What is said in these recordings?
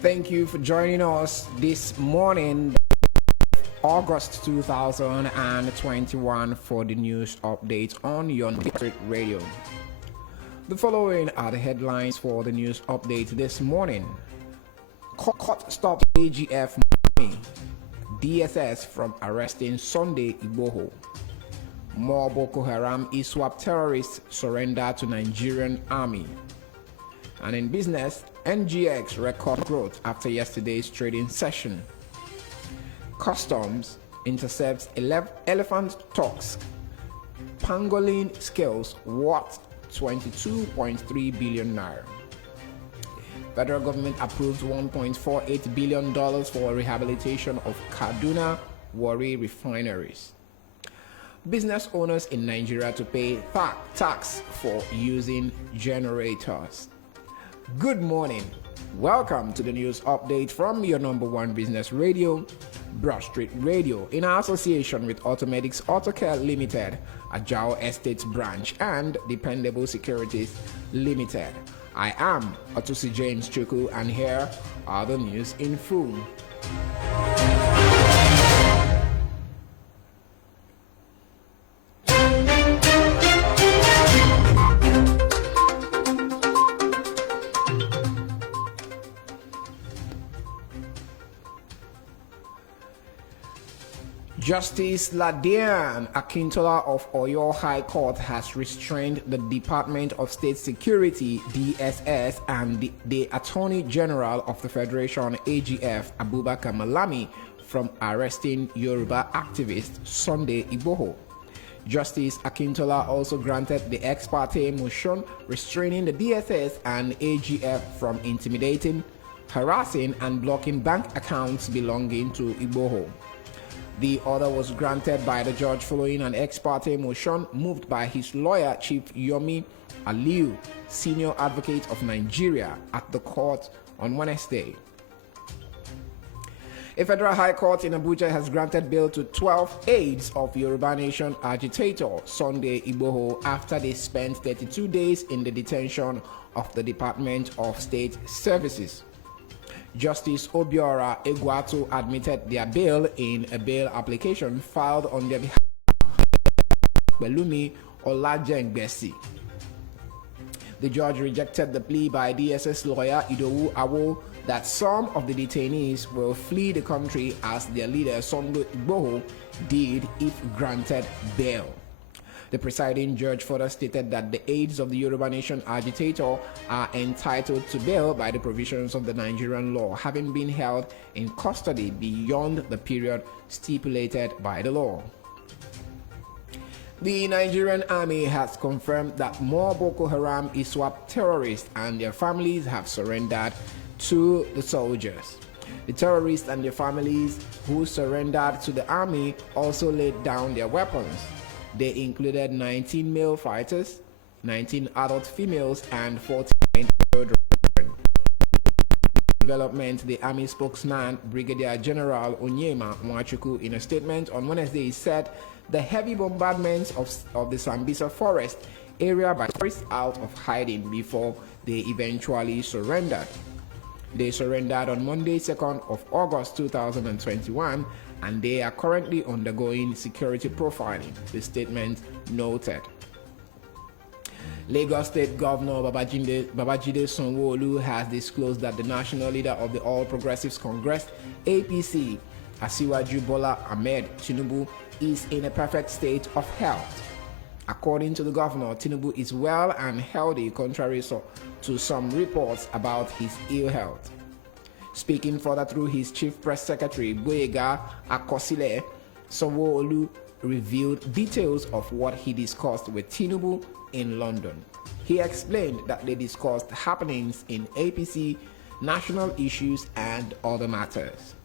Thank you for joining us this morning, August 2021, for the news update on your Broadstreet radio. The following are the headlines for the news update this morning. Court stops AGF Miami, DSS from arresting Sunday Igboho. More Boko Haram ISWAP terrorists surrender to Nigerian army. And in business, NGX record growth after yesterday's trading session. Customs intercepts elephant tusk. Pangolin scales worth 22.3 billion naira. Federal government approves $1.48 billion for rehabilitation of Kaduna Warri refineries. Business owners in Nigeria to pay tax for using generators. Good morning. Welcome to the news update from your number one business radio, Broadstreet Radio, in association with Automedics Autocare Limited, Ajao Estates Branch, and Dependable Securities Limited. I am Otusi James Chuku, and here are the news in full. Justice Ladian Akintola of Oyo High Court has restrained the Department of State Security (DSS) and the Attorney General of the Federation (AGF) Abubakar Malami from arresting Yoruba activist Sunday Igboho. Justice Akintola also granted the ex parte motion restraining the DSS and AGF from intimidating, harassing, and blocking bank accounts belonging to Igboho. The order was granted by the judge following an ex parte motion moved by his lawyer, Chief Yomi Aliu, Senior Advocate of Nigeria, at the court on Wednesday. A federal high court in Abuja has granted bail to 12 aides of Yoruba Nation agitator Sunday Igboho after they spent 32 days in the detention of the Department of State Services. Justice Obiora Egwatu admitted their bail in a bail application filed on their behalf by Belumi Olajengbesi. The judge rejected the plea by DSS lawyer Idowu Awo that some of the detainees will flee the country as their leader Sunday Igboho did if granted bail. The presiding judge further stated that the aides of the Yoruba Nation agitator are entitled to bail by the provisions of the Nigerian law, having been held in custody beyond the period stipulated by the law. The Nigerian army has confirmed that more Boko Haram ISWAP terrorists and their families have surrendered to the soldiers. The terrorists and their families who surrendered to the army also laid down their weapons. They included 19 male fighters, 19 adult females, and 49 children. Development, the Army spokesman, Brigadier General Onyema Nwachukwu, in a statement on Wednesday said the heavy bombardments of the Sambisa forest area by terrorists out of hiding before they eventually surrendered. They surrendered on Monday, 2nd of August 2021, and they are currently undergoing security profiling, the statement noted. Lagos State Governor Babajide Sanwo-Olu has disclosed that the national leader of the All Progressives Congress, APC, Asiwaju Bola Ahmed Tinubu, is in a perfect state of health. According to the governor, Tinubu is well and healthy, contrary to some reports about his ill health. Speaking further through his chief press secretary, Boyega Akosile, Sanwo-Olu revealed details of what he discussed with Tinubu in London. He explained that they discussed happenings in APC, national issues, and other matters.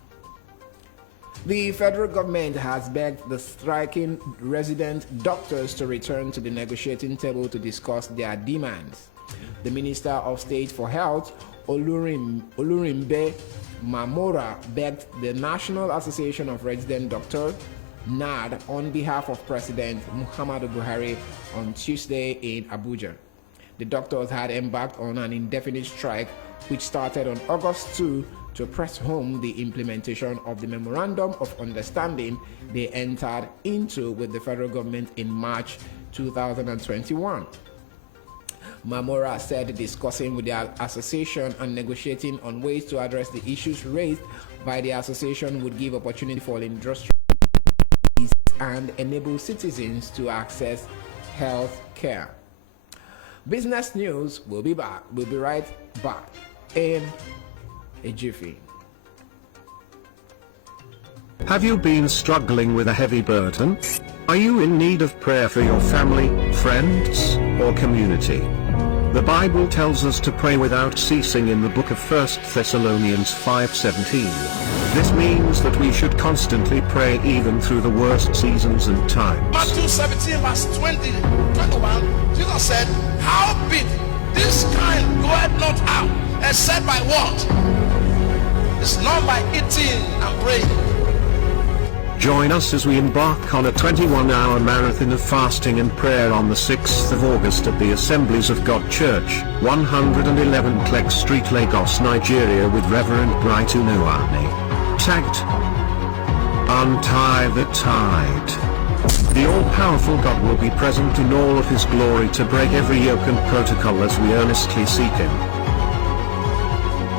The federal government has begged the striking resident doctors to return to the negotiating table to discuss their demands. The Minister of State for Health, Olurimbe Mamora, begged the National Association of Resident Doctors, NAD, on behalf of President Muhammadu Buhari on Tuesday in Abuja. The doctors had embarked on an indefinite strike which started on August 2 to press home the implementation of the Memorandum of Understanding they entered into with the federal government in March 2021. Mamora said discussing with the association and negotiating on ways to address the issues raised by the association would give opportunity for industries and enable citizens to access health care. Business news will be back. We'll be right back in a jiffy. Have you been struggling with a heavy burden? Are you in need of prayer for your family, friends, or community? The Bible tells us to pray without ceasing in the book of 1 Thessalonians 5:17. This means that we should constantly pray even through the worst seasons and times. Matthew 17 verse 21, Jesus said, howbeit this kind goeth not out, except by what? It's not by eating and praying. Join us as we embark on a 21-hour marathon of fasting and prayer on the 6th of August at the Assemblies of God Church, 111 Clegg Street, Lagos, Nigeria, with Reverend Bright Unuani. Tagged, Untie the Tide. The all-powerful God will be present in all of His glory to break every yoke and protocol as we earnestly seek Him.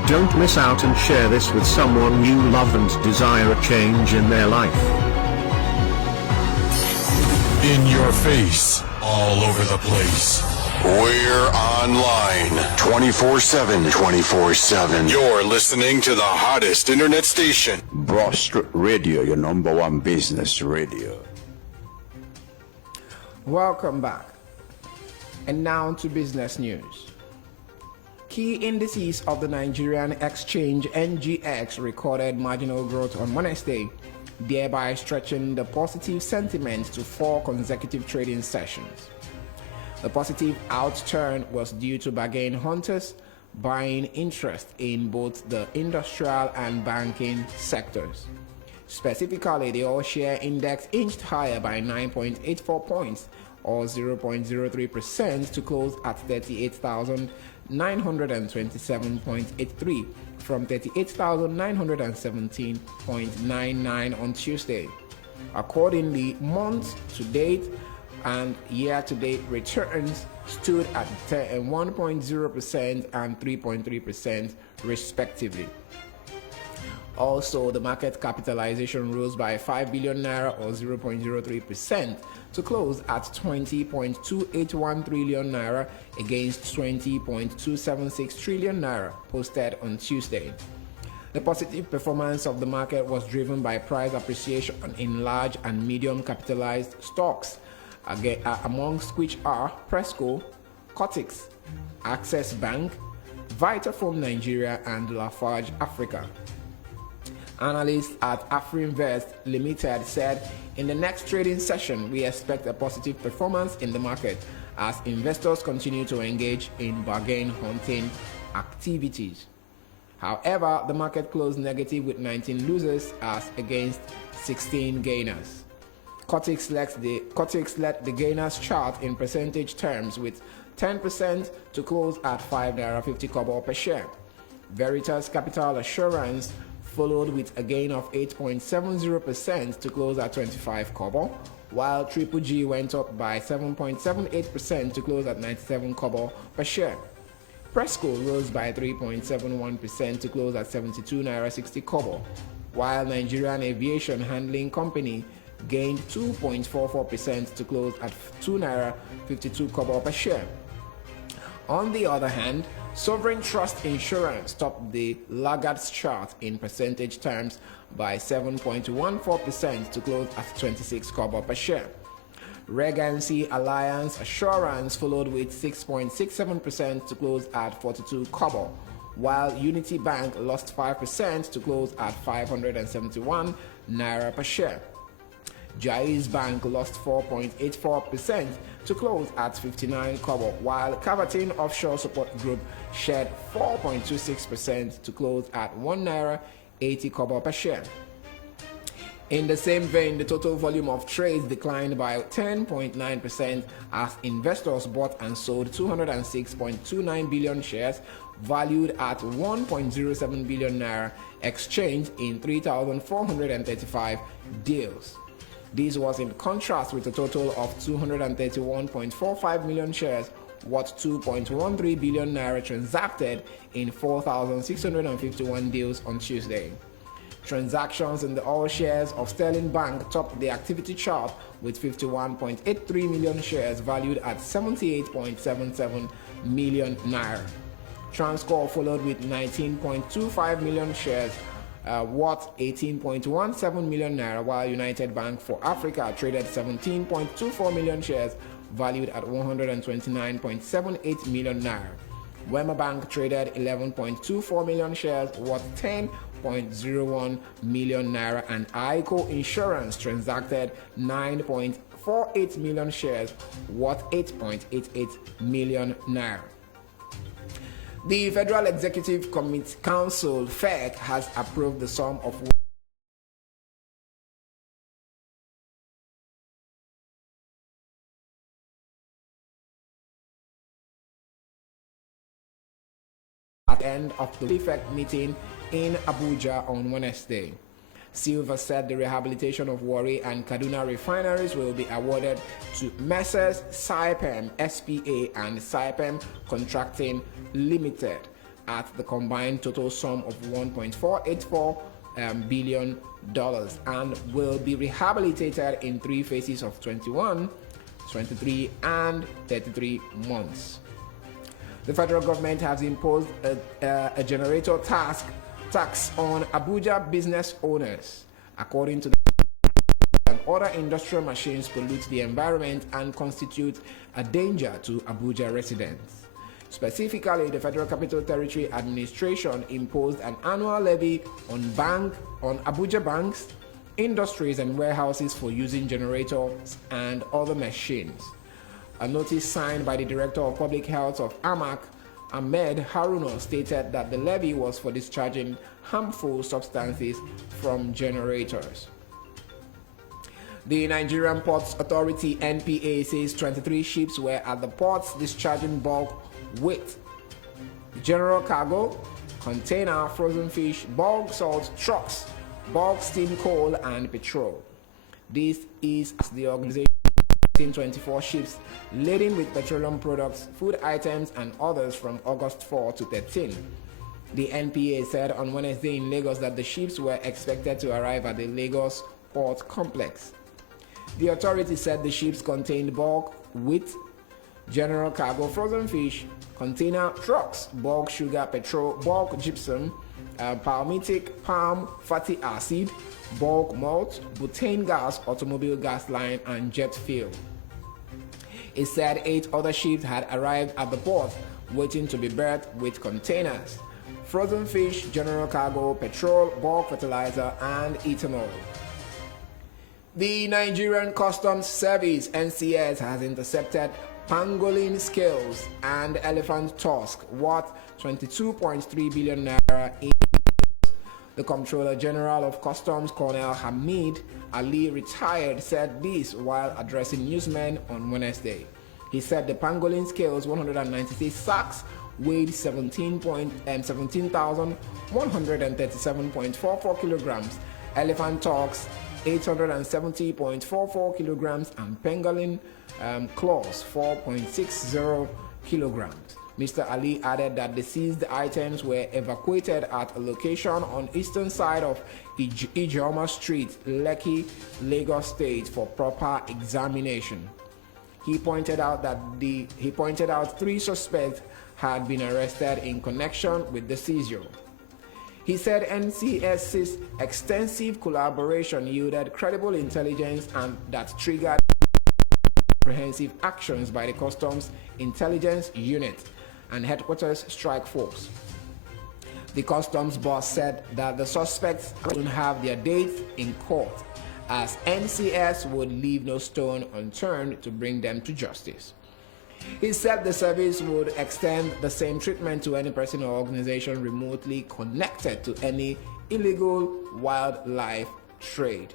Don't miss out and share this with someone you love and desire a change in their life. In your face, all over the place. We're online 24/7. 24/7. You're listening to the hottest internet station. Broadstreet Radio, your number one business radio. Welcome back. And now to business news. Key indices of the Nigerian exchange NGX recorded marginal growth on Wednesday, thereby stretching the positive sentiment to 4 consecutive trading sessions. The positive outturn was due to bargain hunters buying interest in both the industrial and banking sectors. Specifically, the all-share index inched higher by 9.84 points, or 0.03%, to close at 38,927.83 from 38,917.99 on Tuesday. Accordingly, month-to-date and year-to-date returns stood at 1.0% and 3.3% respectively. Also, the market capitalization rose by 5 billion naira, or 0.03%, to close at 20.281 trillion naira against 20.276 trillion naira posted on Tuesday. The positive performance of the market was driven by price appreciation in large and medium capitalized stocks, amongst which are Presco, Cotix, Access Bank, Vitafoam Nigeria, and Lafarge Africa. Analysts at AfriInvest Limited said, in the next trading session, we expect a positive performance in the market as investors continue to engage in bargain hunting activities. However, the market closed negative with 19 losers as against 16 gainers. Cotix led the gainers chart in percentage terms with 10% to close at 5.50 naira per share. Veritas Capital Assurance followed with a gain of 8.70% to close at 25 kobo, while Triple G went up by 7.78% to close at 97 kobo per share. Presco rose by 3.71% to close at 72 naira 60 kobo, while Nigerian Aviation Handling Company gained 2.44% to close at 2 naira 52 kobo per share. On the other hand, Sovereign Trust Insurance topped the laggards chart in percentage terms by 7.14% to close at 26 kobo per share. Regency Alliance Assurance followed with 6.67% to close at 42 kobo, while Unity Bank lost 5% to close at 571 naira per share. Jaiz Bank lost 4.84% to close at 59 kobo, while Cavatin Offshore Support Group shed 4.26% to close at 1 naira 80 kobo per share. In the same vein, the total volume of trades declined by 10.9% as investors bought and sold 206.29 billion shares valued at 1.07 billion naira exchanged in 3,435 deals. This was in contrast with a total of 231.45 million shares worth 2.13 billion naira transacted in 4,651 deals on Tuesday. Transactions in the all shares of Sterling Bank topped the activity chart with 51.83 million shares valued at 78.77 million naira. Transcorp followed with 19.25 million shares worth 18.17 million naira, while United Bank for Africa traded 17.24 million shares valued at 129.78 million naira. Wema Bank traded 11.24 million shares worth 10.01 million naira, and ICO Insurance transacted 9.48 million shares worth 8.88 million naira. The Federal Executive Council (FEC) has approved the sum of at the end of the FEC meeting in Abuja on Wednesday. Silva said the rehabilitation of Warri and Kaduna refineries will be awarded to Messrs. Saipem SPA and Saipem Contracting Limited at the combined total sum of $1.484 billion and will be rehabilitated in 3 phases of 21, 23, and 33 months. The federal government has imposed a generator tax on Abuja business owners. According to the other industrial machines pollute the environment and constitute a danger to Abuja residents. Specifically, the Federal Capital Territory Administration imposed an annual levy on Abuja banks, industries, and warehouses for using generators and other machines. A notice signed by the Director of Public Health of AMAC, Ahmed Haruna, stated that the levy was for discharging harmful substances from generators. The Nigerian Ports Authority (NPA) says 23 ships were at the ports discharging bulk with general cargo, container, frozen fish, bulk salt trucks, bulk steam coal, and petrol. This is as the organization 24 ships laden with petroleum products, food items, and others from August 4 to 13. The NPA said on Wednesday in Lagos that the ships were expected to arrive at the Lagos Port Complex. The authority said the ships contained bulk wheat, general cargo, frozen fish, container trucks, bulk sugar, petrol, bulk gypsum, palmitic palm fatty acid, bulk malt, butane gas, automobile gas line, and jet fuel. It said 8 other ships had arrived at the port waiting to be berthed with containers, frozen fish, general cargo, petrol, bulk fertilizer, and ethanol. The Nigerian Customs Service (NCS) has intercepted pangolin scales and elephant tusk worth 22.3 billion naira in. The Comptroller General of Customs, Colonel Hamid Ali, retired, said this while addressing newsmen on Wednesday. He said the pangolin scales, 196 sacks, weighed 17,137.44 kilograms, elephant tusks 870.44 kilograms, and pangolin claws 4.60 kilograms. Mr. Ali added that the seized items were evacuated at a location on eastern side of Ijeoma Street, Lekki, Lagos State, for proper examination. He pointed out 3 suspects had been arrested in connection with the seizure. He said NCS's extensive collaboration yielded credible intelligence and that triggered comprehensive actions by the Customs Intelligence Unit and Headquarters Strike Force. The customs boss said that the suspects don't have their dates in court, as NCS would leave no stone unturned to bring them to justice. He said the service would extend the same treatment to any person or organization remotely connected to any illegal wildlife trade.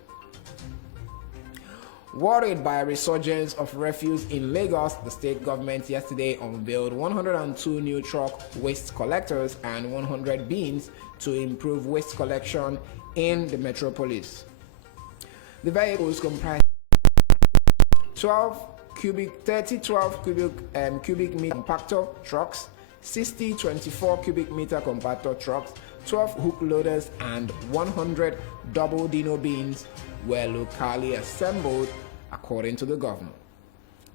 Worried by a resurgence of refuse in Lagos, the state government yesterday unveiled 102 new truck waste collectors and 100 bins to improve waste collection in the metropolis. The vehicles comprise 30 12 cubic meter compactor trucks, 60 24 cubic meter compactor trucks, 12 hook loaders, and 100 double dino bins were locally assembled, according to the governor.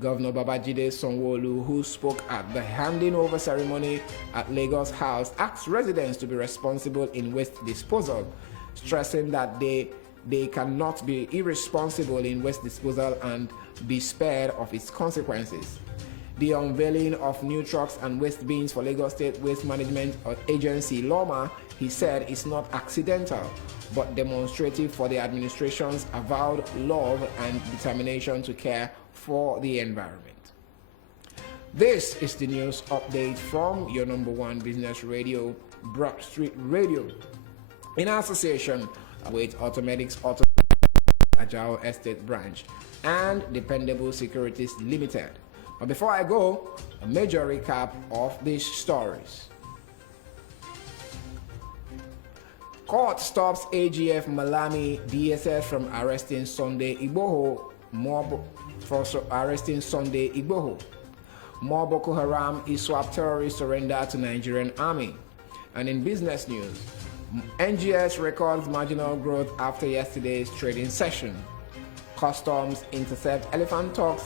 Governor Babajide Sanwo-Olu, who spoke at the handing over ceremony at Lagos House, asked residents to be responsible in waste disposal, stressing that they cannot be irresponsible in waste disposal and be spared of its consequences. The unveiling of new trucks and waste bins for Lagos State Waste Management Agency (LOMA), he said, is not accidental, but demonstrative for the administration's avowed love and determination to care for the environment. This is the news update from your number one business radio, Broadstreet Radio, in association with Automedics Agile Estate Branch and Dependable Securities Limited. But before I go, a major recap of these stories. Court stops AGF Malami DSS from arresting Sunday Igboho. More Boko Haram ISWAP terrorists surrender to Nigerian army. And in business news, NGS records marginal growth after yesterday's trading session. Customs intercept elephant talks,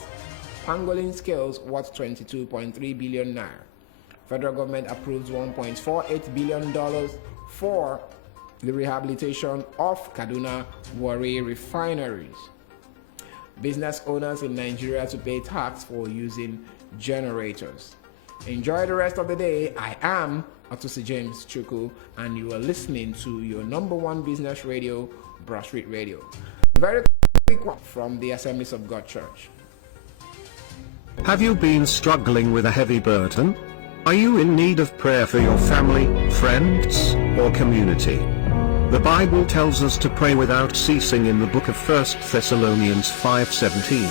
pangolin scales worth 22.3 billion naira. Federal government approves $1.48 billion for the rehabilitation of Kaduna Warri refineries. Business owners in Nigeria to pay tax for using generators. Enjoy the rest of the day. I am Atusi James Chuku, and you are listening to your number one business radio, Broadstreet Radio. Very quick one from the Assemblies of God Church. Have you been struggling with a heavy burden? Are you in need of prayer for your family, friends, or community? The Bible tells us to pray without ceasing in the book of 1 Thessalonians 5:17.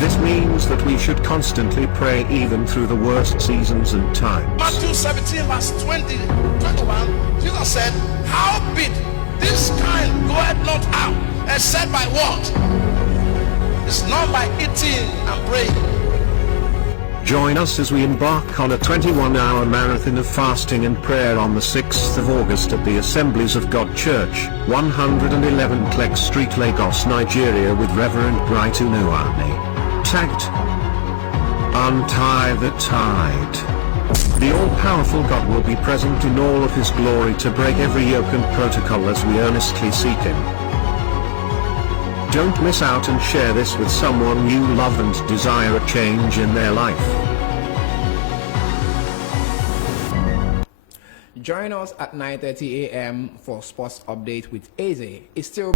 This means that we should constantly pray even through the worst seasons and times. Matthew 17 verse 21, Jesus said, howbeit this kind goeth not out, except by what? It's not by eating and praying. Join us as we embark on a 21-hour marathon of fasting and prayer on the 6th of August at the Assemblies of God Church, 111 Clegg Street, Lagos, Nigeria, with Reverend Bright Unuani. Tagged, Untie the Tide. The all-powerful God will be present in all of his glory to break every yoke and protocol as we earnestly seek him. Don't miss out and share this with someone you love and desire a change in their life. Join us at 9:30 a.m. for Sports Update with Eze. It's still